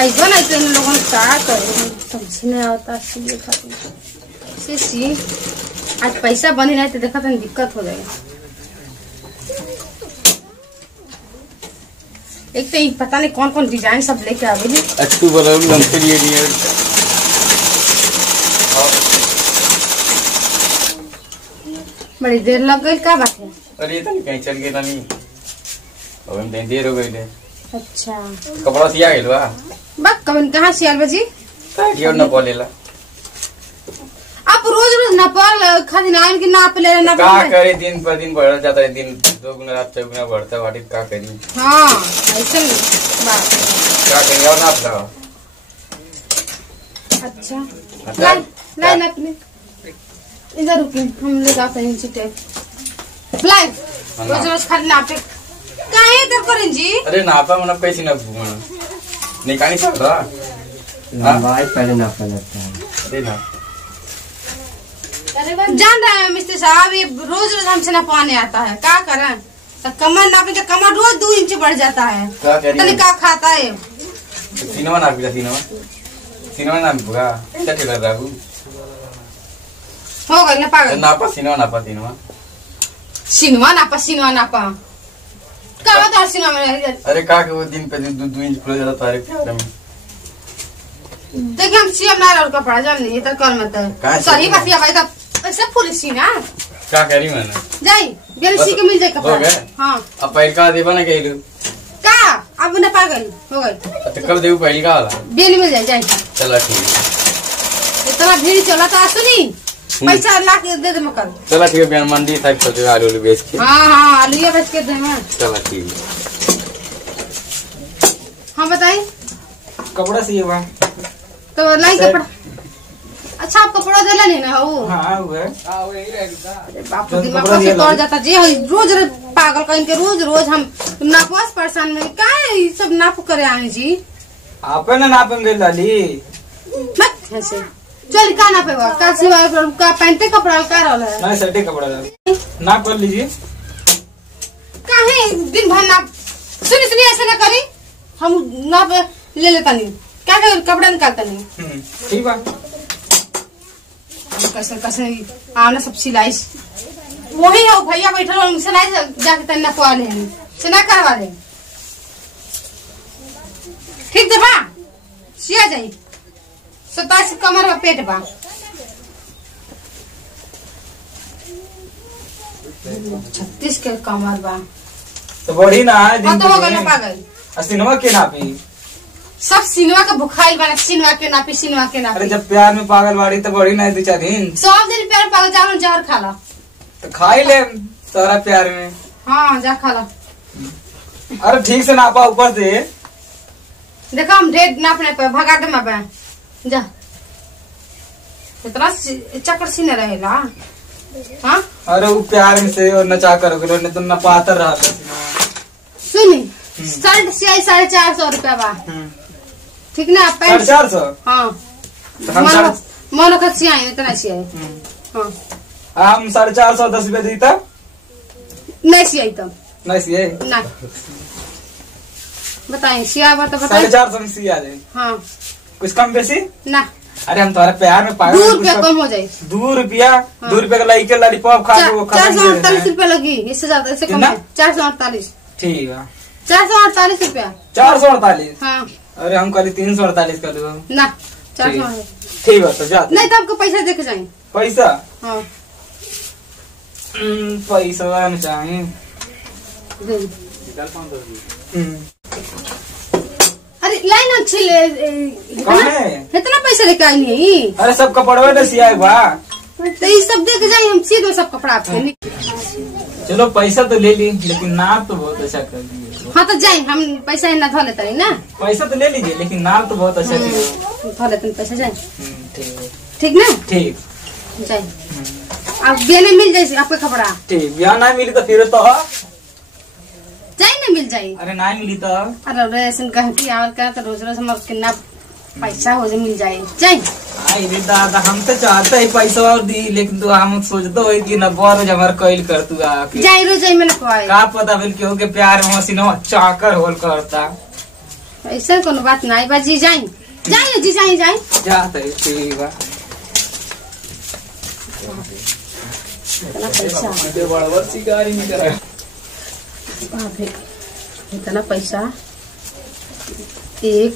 ऐसा नहीं तो इन लोगों का करे समझ नहीं आता सी खातिर सी आज पैसा बनी नहीं तो देखा तो दिक्कत हो जाएगा। एक तो पता नहीं कौन कौन डिजाइन सब लेके आवेली। अच्छी बोला लंबे लिए नहीं बड़ी देर लग गई का बात है। अरे ये तो नहीं कहीं चल गए ना नहीं अब हम देर हो गई। अच्छा कपड़ा सिया गइल बा बक कवन कहां सियाल बजी काटियो न बोलेला आप रोज रोज नापाल खाली नाइन के नाप ले ना का करे दिन पर दिन बढ़ जाता है। दिन 2 गुना रात 4 गुना बढ़ता है। वाटी का करी हां ऐसे बात क्या करेंगे और नाप लो। अच्छा लाइन अपने इधर रुकिए हम लोग आते हैं चिटे लाइन रोज रोज खाली नापे काहे इधर करें जी। अरे नापा मतलब कैसे ना निकाली चल रहा भाई पहले नापा जाता है। अरे ना जान रहे हैं मिस्त्री साहब ये रोज रोज हमसे नापवाने आता है क्या करें। तो कमर नापे तो कमर रोज 2 इंच बढ़ जाता है। क्या खाता है सिनेमा नाप सिनेमा नाप क्या कर रहा हूँ हो गई ना पागल नापा सिनेमा सिनवा नापा क्या बता सिनेमा में। अरे का के वो दिन पे दिन 2 इंच खुल जाता है प्यार में। देखिए हम सीएम ना और कपड़ा जान ली तो कर मत है सही बात है भाई तब ऐसे फुल सीना क्या कह रही मैंने जाई बेलसी के मिल जाए कपड़ा। हां अब पहल का देबा ना कहलू का अब ना पागल हो गई तो कब देबू पहल का वाला बेल मिल जाए चलो ठीक है। इतना भीड़ चला तो सुनी पैसा ला के दे दे मकर चलो ठीक है। बिहान मंडी साइड चलते आलू बेच के। हां आलू बेच के दे मैं चलो ठीक है। हां बताइए कपड़ा चाहिए वहाँ तो लाई कपड़ा। अच्छा आप कपड़ा देला नहीं ना हो। हाँ वो है बाप रे दिमाग से तोड़ जाता जी रोज पागल कहीं के रोज रोज हम नापवास परेशान में का सब नाप करे आए जी। आप ना नापेंगे लाली मत ऐसे चल का नापेगा का सिवाय का पहनते कपड़ा का रहल है नहीं सटे कपड़ा नाप कर लीजिए। काहे दिन भर नाप सुनी ऐसे ना करी हम नाप ले लेता नहीं क्या कर कपड़ा निकालता नहीं। ठीक है कैसे कैसे आना सब सिलाई वही हो भैया बैठल उनसे नहीं जाके तन नपवा ले से ना करवा ले ठीक है बा सिया जाई 27 कमर का पेट बा 36 के कमर बा तो बढ़ी ना है दिन तो हो गए पागल सिनेमा के नापी सब सिनेमा का भुखाइल बना सिनेमा के नापी अरे जब प्यार में पागल बाड़ी तो बढ़ी ना 2-4 दिन सब दिन प्यार में पागल जाओ जहर खा ला तो खा ही ले सारा प्यार में। हाँ जा खा ला। अरे ठीक से नापा ऊपर से देखो हम ढेर नापने पे भगा दे मैं जा इतना चक्कर सीने रहेला। हाँ अरे वो प्यार में से और नचा करोगे नहीं तो नपातर रहा सुनी शर्ट सियाई 450 रुपया बा ठीक ना 450। हाँ मोनो का सियाई इतना सियाई। हाँ हम 450 10 रुपया दी तब नहीं सियाई तब नहीं सिए ना बताए सिया बता 450 में सिया जाए। हाँ कुछ कम बेसी ना अरे हम तुम्हारे प्यार में पागल 2 रुपया कम हो जाए 2 रुपया 2 रुपया का लाइक लॉलीपॉप खा के वो 448 रुपया लगी इससे ज्यादा इससे कम 448 ठीक है 448 रुपया 448। हाँ अरे हम कल 348 कर दो ना 448 ठीक है तो जा नहीं तो आपको पैसा देके जाए पैसा। हाँ पैसा में चाहिए अरे लाइन अच्छी ले इतना पैसा लेके आई नहीं। अरे सब कपड़वा तो सिया बा तो ये सब देके जाए हम सी दो सब कपड़ा आपके। चलो पैसा तो ले ली लेकिन नाप तो बहुत अच्छा कर दिए। हाँ तो जाए हम पैसा ना धो लेता नहीं ना पैसा तो ले लीजिए लेकिन नाप तो बहुत अच्छा किया धो लेते पैसा जाए ठीक ना ठीक जाए अब बेने मिल जाए आपके कपड़ा ठीक बिहार ना मिली तो फिर तो जाए ना मिल जाए। अरे ना मिली तो अरे ऐसा गहती आवत का तो रोज रोज हमारे कितना पैसा हो जाए मिल जाए जाए। आई रे दादा हम तो चाहते है पैसा और दी लेकिन तू हम सोचते हो कि न रोज हमारे कैल कर तू जाए रोज जाए मैंने का पता बिल क्यों के प्यार में हसीना चाकर होल करता ऐसा कोनो बात नहीं बा। जी जाई जाई जी जाई जाई जाते ठीक बा। इतना पैसा ये बड़बर शिकारी नहीं करे। बाप रे, इतना पैसा 1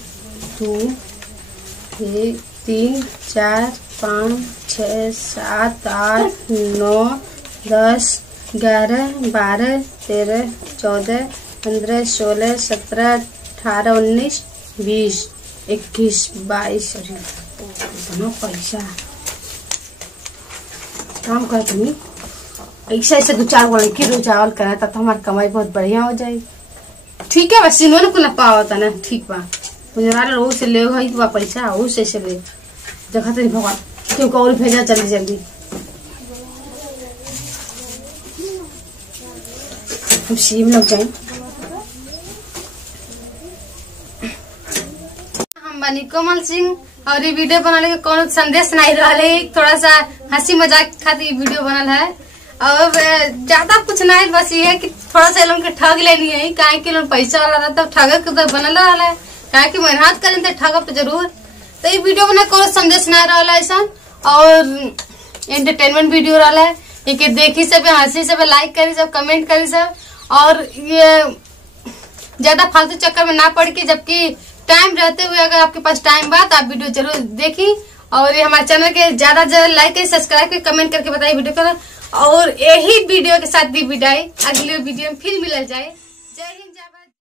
2 3 4 5 6 7 8 9 10 11 12 13 14 15 16 17 18 19 20 21 22 इतना पैसा। काम कर तुम्हें ऐसा ऐसे 2-4 गो लड़की रो चावल करा तब तो हमारी कमाई बहुत बढ़िया हो जाएगी। ठीक है बस सिनवन को ना पावा था ना। ठीक बा मुझे रो से ले गई तो पैसा वो से ले देखा तो भगवान क्यों और भेजा जल्दी जल्दी। हम सीम लग जाए। हम बनी कोमल सिंह और ये वीडियो बनाने के कोनो संदेश नहीं रहा है, थोड़ा सा हंसी मजाक खातिर वीडियो बनल है और ज्यादा कुछ नहीं, बस ये है कि थोड़ा सा लोग के ठग लेनी है। काहे कि लोग पैसा वाला था तब ठगक तो बनल रहा है, काहे कि मेहनत करें तो ठगब तो जरूर। तो ये वीडियो बना कोनो संदेश नहीं रहा है ऐसा और एंटरटेनमेंट वीडियो रहा है। ये देखी सब हंसी सब लाइक करी सब कमेंट करी सब और ये ज्यादा फालतू चक्कर में ना पड़ के, जबकि टाइम रहते हुए अगर आपके पास टाइम बा तो आप वीडियो जरूर देखी और ये हमारे चैनल के ज्यादा लाइक करें सब्सक्राइब करें कमेंट करके बताइए वीडियो को। और यही वीडियो के साथ दी विदाई, अगले वीडियो में फिर मिल जाए। जय हिंद।